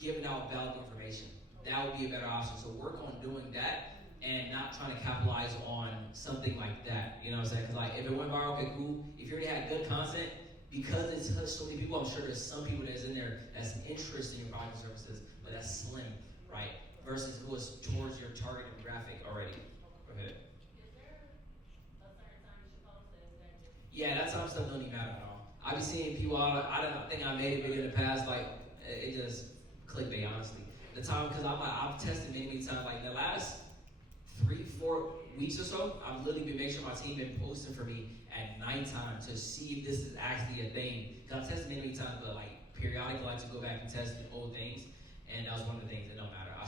giving out valuable information. That would be a better option. So work on doing that and not trying to capitalize on something like that. You know what I'm saying? Because like if it went viral, okay, cool. If you already had good content. Because it's touched so many people, I'm sure there's some people that's in there that's interested in your product and services, but that's slim, right? Versus who is towards your target demographic already. Go ahead. Is there a certain time you should post it? Is that just Yeah, that type of stuff don't even matter at all. I be seeing people. I think I made a video in the past. Like it just clickbait, honestly. The time because I've tested many times. Like in the last 3-4 weeks or so, I've literally been making sure my team been posting for me at nighttime to see if this is actually a thing. Cause I've tested many times, but like periodically, I like to go back and test old things, and that was one of the things. It don't matter. I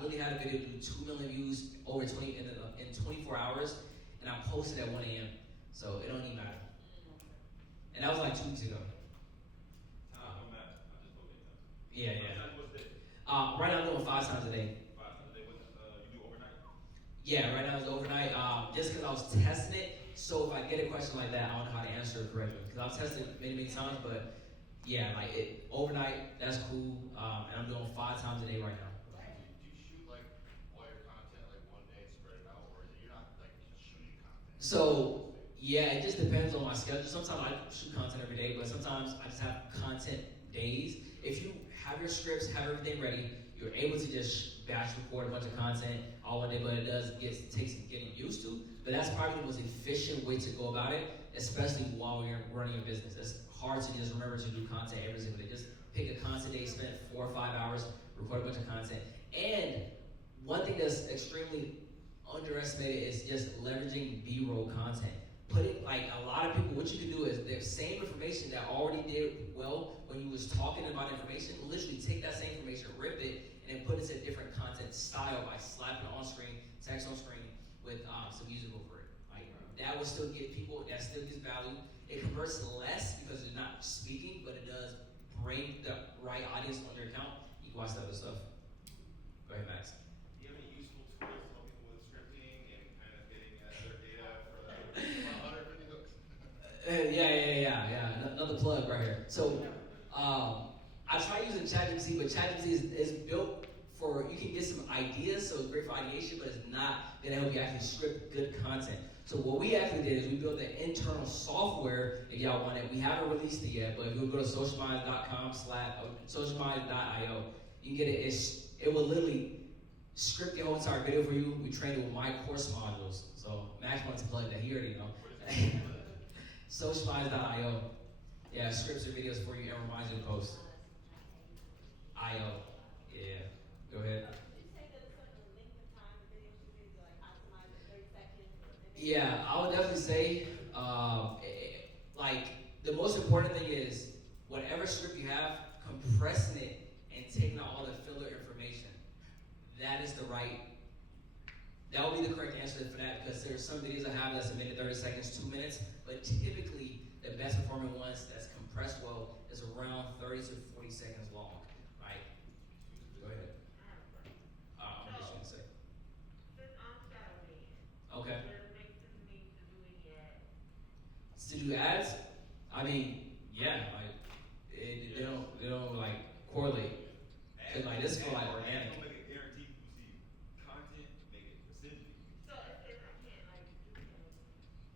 literally had a video do 2 million views over 20 in 24 hours, and I posted at 1 a.m. So it don't even matter. And that was like 2 weeks ago. Time don't matter. I just told you that. Yeah, yeah. What's that? Right now I'm doing 5 times a day. 5 times a day. What you do overnight? Yeah, right now it's overnight. Just because I was testing it, so if I get a question like that, I don't know how to answer it correctly. Because I've tested it many times, but yeah, like it overnight, that's cool. And I'm doing 5 times a day right now. Do you shoot like all your content like one day and spread it out, or is it you're not like just shooting content? So yeah, it just depends on my schedule. Sometimes I shoot content every day, but sometimes I just have content days. If you have your scripts, have everything ready, you're able to just batch record a bunch of content all one day, but it takes some getting used to. But that's probably the most efficient way to go about it, especially while you're running your business. It's hard to just remember to do content every single day. Just pick a content day, spend 4 or 5 hours, record a bunch of content. And one thing that's extremely underestimated is just leveraging B-roll content. Put it like a lot of people, what you can do is the same information that already did well when you was talking about information, literally take that same information, rip it, and then put it to a different content style by slapping it on screen, text on screen with some music over it. Like that will still get people, that still gives value. It converts less because they're not speaking, but it does bring the right audience on your account. You can watch the other stuff. Go ahead, Max. Do you have any useful tools to help people with scripting and kind of getting their data for the 100 videos? Yeah. Another plug right here. So, I try using ChatGPT, but ChatGPT is built for, you can get some ideas, so it's great for ideation, but it's not gonna help you actually script good content. So what we actually did is we built an internal software, if y'all want it. We haven't released it yet, but if you go to socialminds.io, you can get it. It will literally script the whole entire video for you. We trained it with my course modules. So Max wants to plug that. He already know. Socialminds.io. Yeah, scripts your videos for you and reminds you to post. IO. Yeah. Go ahead. Did you say that a certain length of time the video should be, like optimized at 30 seconds? Yeah, I would definitely say, like, the most important thing is whatever script you have, compressing it and taking out all the filler information. That is the right, that would be the correct answer for that, because there's some videos I have that's a minute, 30 seconds, 2 minutes, but typically the best performing ones that's compressed well is around 30 to 40 seconds long, right? Go ahead. I'm just gonna say. Since I'm shadowing, Okay. does it make sense to me to do any ads? To do ads, I mean, yeah, like they don't like correlate. 'Cause, like this is for like organic. Don't make it guaranteed people see content, make it specific. So if I can't like do,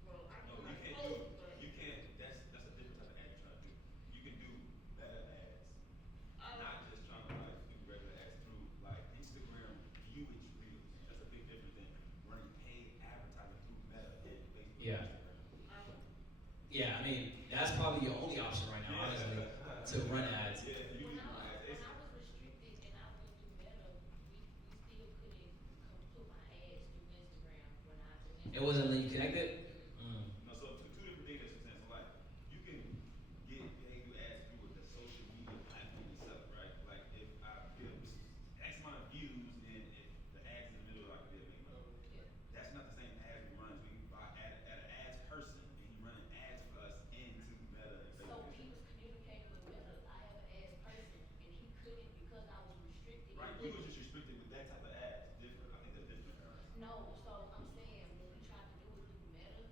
well, I No, can you like can't post, but. you can't, that's a different type of ad you're trying to do. You can do meta ads, not just trying to like do regular ads through like Instagram viewage reels. That's a big difference than running paid advertising through Meta and Facebook. Yeah. Yeah, I mean, that's probably your only option right now, honestly, to run ads. Yeah, you When can I run ads. was restricted and I went through Meta, we still couldn't put my ads through Instagram when I It was wasn't link connected? No, so two different things that you're saying. So like, you can get paid through ads through the social media platform itself, right? Like if I build X amount of views and if the ads in the middle, like they'll make money. That's not the same ads we run. We buy at an ads person and he running ads for us into Meta and So Facebook. he was communicating with Meta. I have an ads person and he couldn't because I was restricted. Right, you was just restricted with that type of ads. Different. I think they're different. No, so I'm saying when we tried to do it through Meta,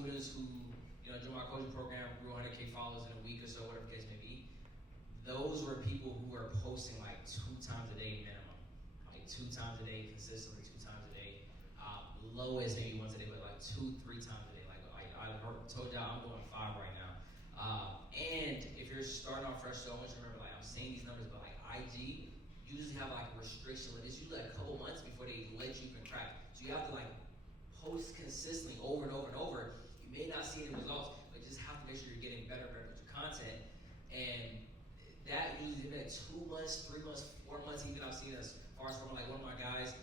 students who, you know, during my coaching program grew 100K followers in a week or so, whatever the case may be. Those were people who were posting like 2 times a day minimum, like 2 times a day consistently, 2 times a day. Lowest maybe once a day, but like 2, 3 times a day. Like I told y'all, I'm doing 5 right now. And if you're starting off fresh, so I want you to remember, like I'm saying these numbers, but like IG usually have like a restriction. Like, it's usually like a couple months before they let you contract. So you have to like post consistently over and over and over. You may not see any results, but you just have to make sure you're getting better and better with your content. And that usually been 2 months, 3 months, 4 months. Even I've seen as far as from like one of my guys,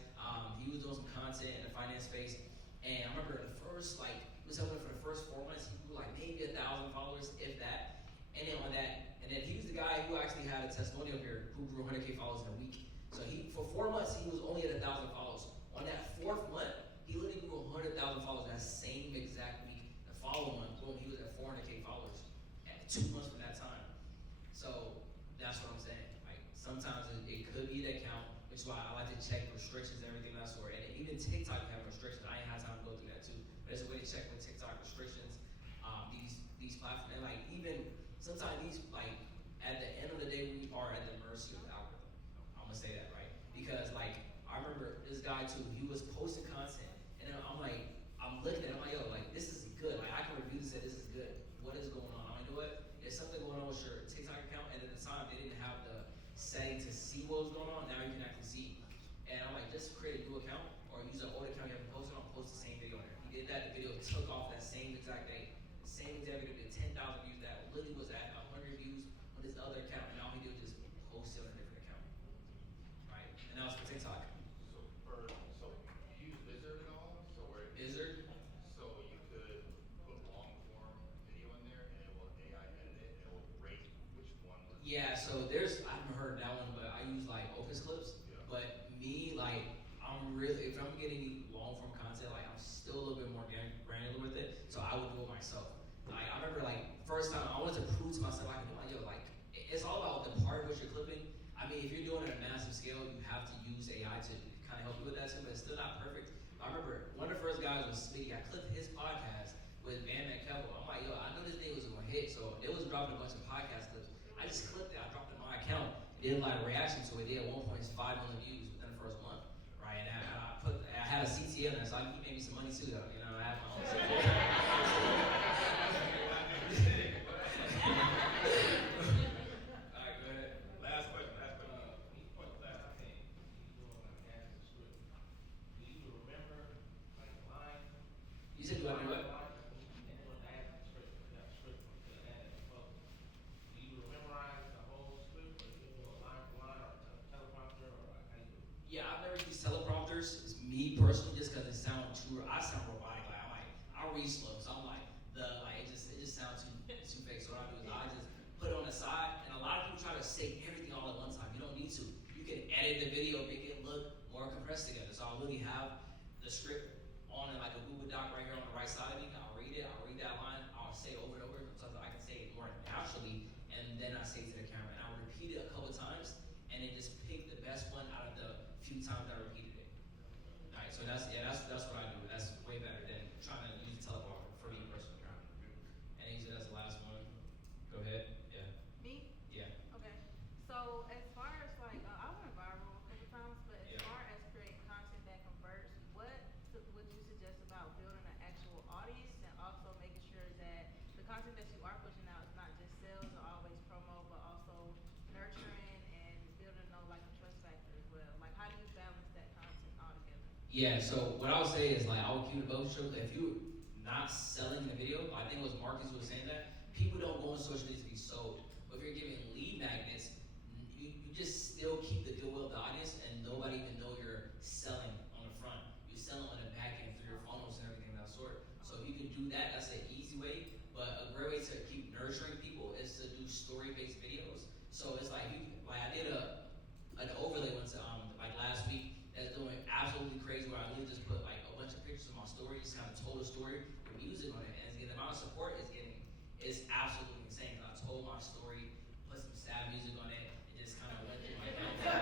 he was doing some content in the finance space, and I remember the first like he was helping for the first 4 months. He grew like maybe 1,000 followers, if that. And then on that, and then he was the guy who actually had a testimonial here who grew 100K followers in a week. So he for 4 months he was only at 1,000 followers. On that 4th month, he literally grew 100,000 followers that same exact week. The following month, boom, he was at 400K followers at 2 months from that time. So that's what I'm saying. Like sometimes it could be the account, which is why I like to check restrictions and everything of that sort. And even TikTok have restrictions. I ain't have time to go through that too. But there's a way to check with TikTok restrictions. These platforms, and like even sometimes these, like at the end of the day, we are at the mercy of the algorithm. I'm gonna say that, right? Because like I remember this guy too. He was posting content, and then I'm like, I'm looking at it, I'm like, yo, like this is good. Like I can review this, and this is good. What is going on? I'm like, you know what? There's something going on with your TikTok account, and at the time they didn't have the setting to see what was going on. Now you can actually see. And I'm like, just create a new account or use an old account you haven't posted on, post the same video on there. He did that. The video took off that same exact day. The same exact video did 10,000 views. That literally was at 100 views on his other account, and all he did was just post it on a different account. Right? And that was for TikTok. So you use Lizard at all? Lizard? So you could put long form video in there and it will AI edit it and it will rate which one was. Yeah, so there's, I haven't heard that one, but I use like Opus Clips. Yeah. But me, like, I'm really, if I'm getting long form content, like, I'm still a little bit more granular with it, so I would do it myself. Like, I remember, like, first time, I wanted to prove to myself, I can do, like, yo, like, it's all about the part of what you're clipping. I mean, if you're doing it at a massive scale, you have to use AI to kind of help you with that too, but it's still not perfect. I remember one of the first guys was Smitty. I clipped his podcast with Van McKevil. I'm like, yo, I knew this thing was gonna hit, so it was dropping a bunch of podcast clips. I just clipped it, I dropped it in my account, did a lot of reaction to it. It did 1.5 million views within the first month, right? And I had a CTA on there, so he made me some money too, though. You know, I had my own CTA. All right, go ahead. Last question. Last. You said do I do what? Yeah, I've never used teleprompters. It's me personally, just because it sounds too. I sound robotic. Like I read slow, so I'm like it just sounds too fake. So what I do is I just put it on the side, and a lot of people try to say everything all at one time. You don't need to. You can edit the video, make it look more compressed together. So I'll really have the script on like a Google Doc right here on the right side of me. I'll read it. I'll read that line. I'll say it over and over so that I can say it more naturally, and then I say it to the camera, and I'll repeat it a couple times, and then just pick the best one out of the few times I repeated it. All right, so that's what I do. That's way better than trying to use the teleprompter for me personally. And he said that's the last one. Go ahead. Yeah. Me? Yeah. Okay. So as far as like, I went viral a couple times, but as Yeah. far as creating content that converts, what would you suggest about building an actual audience and also making sure that the content that you are pushing out is not just sales or always promo, but also nurturing and building like a trust factor as well? Like, how do you balance that content all together? Yeah, so what I would say is like I would keep it both shows. If you're not selling the video, I think it was Marcus who was saying that, people don't go on social media to be sold. But if you're giving lead magnets, you just still keep the goodwill of the audience and nobody even know you're selling on the front. You're selling on the back end through your funnels and everything of that sort. So if you can do that, that's an easy way. But a great way to keep nurturing people is to do story-based videos. So it's like I did an overlay once like last week that's doing absolutely crazy where I literally just put like a bunch of pictures of my story, just kind of told a story with music on it, and the amount of support is absolutely insane. I told my story, put some sad music on it, and just kind of went through my downfall.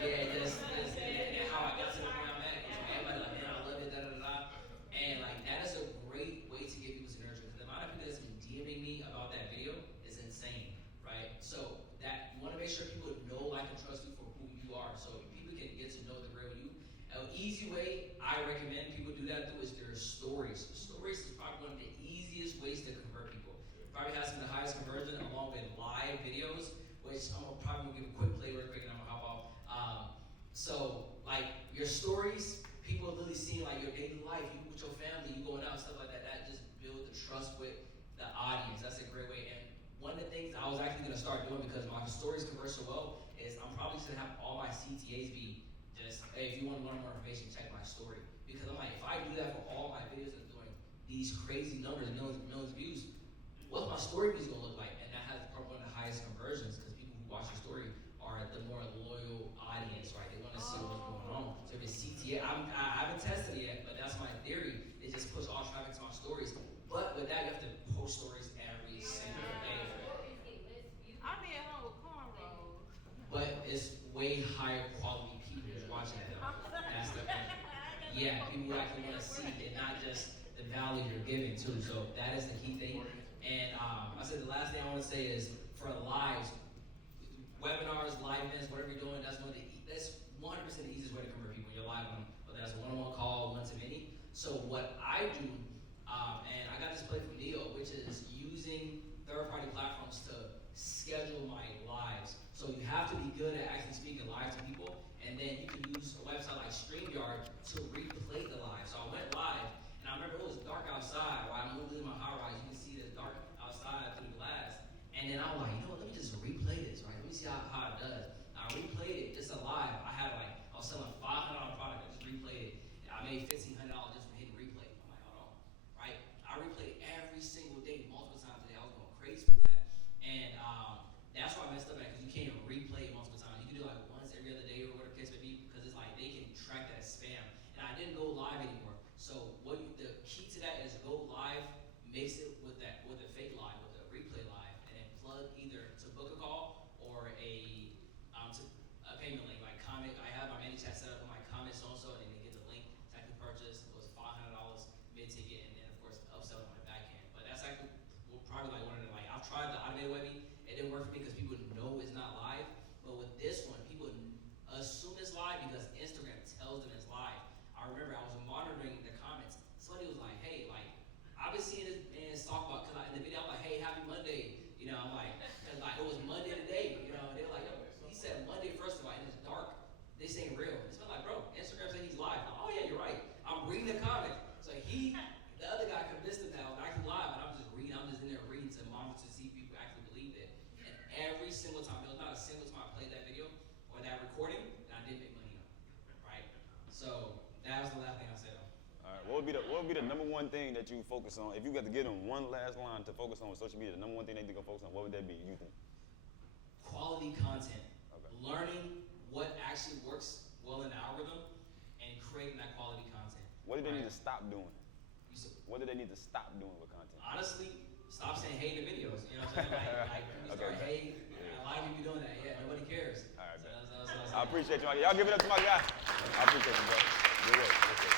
And how I got to the point I'm at. Everybody like, man, I love it, da da da da. And like that is a great your stories, people are literally seeing like your daily life, you with your family, you going out, stuff like that. That just builds the trust with the audience. That's a great way. And one of the things I was actually gonna start doing because my stories convert so well is I'm probably just gonna have all my CTAs be just, hey, if you want to learn more information, check my story. Because I'm like, if I do that for all my videos and doing these crazy numbers, millions of views, what's my story views gonna look like? And that has probably one of the highest conversions because people who watch your story are the more loyal audience, right? They want to see what's going on. So if it's CTA, I haven't tested it yet, but that's my theory. It just puts all traffic to my stories. But with that, you have to post stories every single day. Stories get less views. I be at home with cornrows. But it's way higher quality people who's watching it. That's the thing. Yeah, people actually want to see it, not just the value you're giving too. So that is the key thing. And I said the last thing I want to say is for lives, webinars, live events, whatever you're doing, that's 100% the easiest way to convert people. You're live on, whether that's a one-on-one call, one-to-many. So what I do, and I got this play from Neo, which is using third-party platforms to schedule my lives. So you have to be good at actually speaking live to people, and then you can use a website like StreamYard to replay the live. So I went live, and I remember it was dark outside. While I'm moving in my high rise, you can see the dark outside through the glass. And then I was like, you know what, let me just replay this, right? Let me see how it does. I replayed it, just alive. I was selling $500 product, I just replayed it. I made $1,500 just from hitting replay. I'm like, hold on, right? I replayed every single day, multiple times a day. I was going crazy with that. And that's why I messed up at, because you can't even replay it multiple times. You can do it like once every other day or whatever the case may be, because it's like they can track that as spam. And I didn't go live anymore. So the key to that is go live, mix it with a fake live, with a replay live, and then plug either to book a call or a payment link, like comment. I have my ManyChat set up on my comment so and then they get the link to actually purchase. It was $500 mid-ticket, and then of course upsell on the back end. But that's actually probably like one of the, like, I've tried the automated webbing. It didn't work for me because people know it's not live. But with this one, people assume it's live because Instagram tells them it's live. I remember I was monitoring the comments. Somebody was like, hey, like, I've been seeing this man talk about, because in the video I'm like, hey, happy Monday. You know, I'm like, cause like it was Monday today. You know, they were like, yo, he said Monday first of all, and it's dark. This ain't real. It's been like, bro, Instagram said he's live. I'm, oh yeah, you're right. I'm reading the comments. So the other guy convinced him that I was actually live, and I'm just reading. I'm just in there reading to monitor to see if people actually believed it. And every single time, there was not a single time I played that video or that recording, and I didn't make money on it, right? So that was the last thing I said. All right, what would be the number one thing that you focus on? If you got to give them one last line to focus on with social media, the number one thing they need to focus on, what would that be, you think? Quality content. Okay. Learning what actually works well in the algorithm and creating that quality content. What do they right? need to stop doing? You said, What do they need to stop doing with content? honestly, stop saying hey to videos. You know what I'm saying? Like when you start Okay. hey, a lot of people doing that. Yeah, nobody cares. All right, So man. that's what I'm I saying. appreciate y'all. Y'all give it up to my guy. I appreciate you, bro. Good work.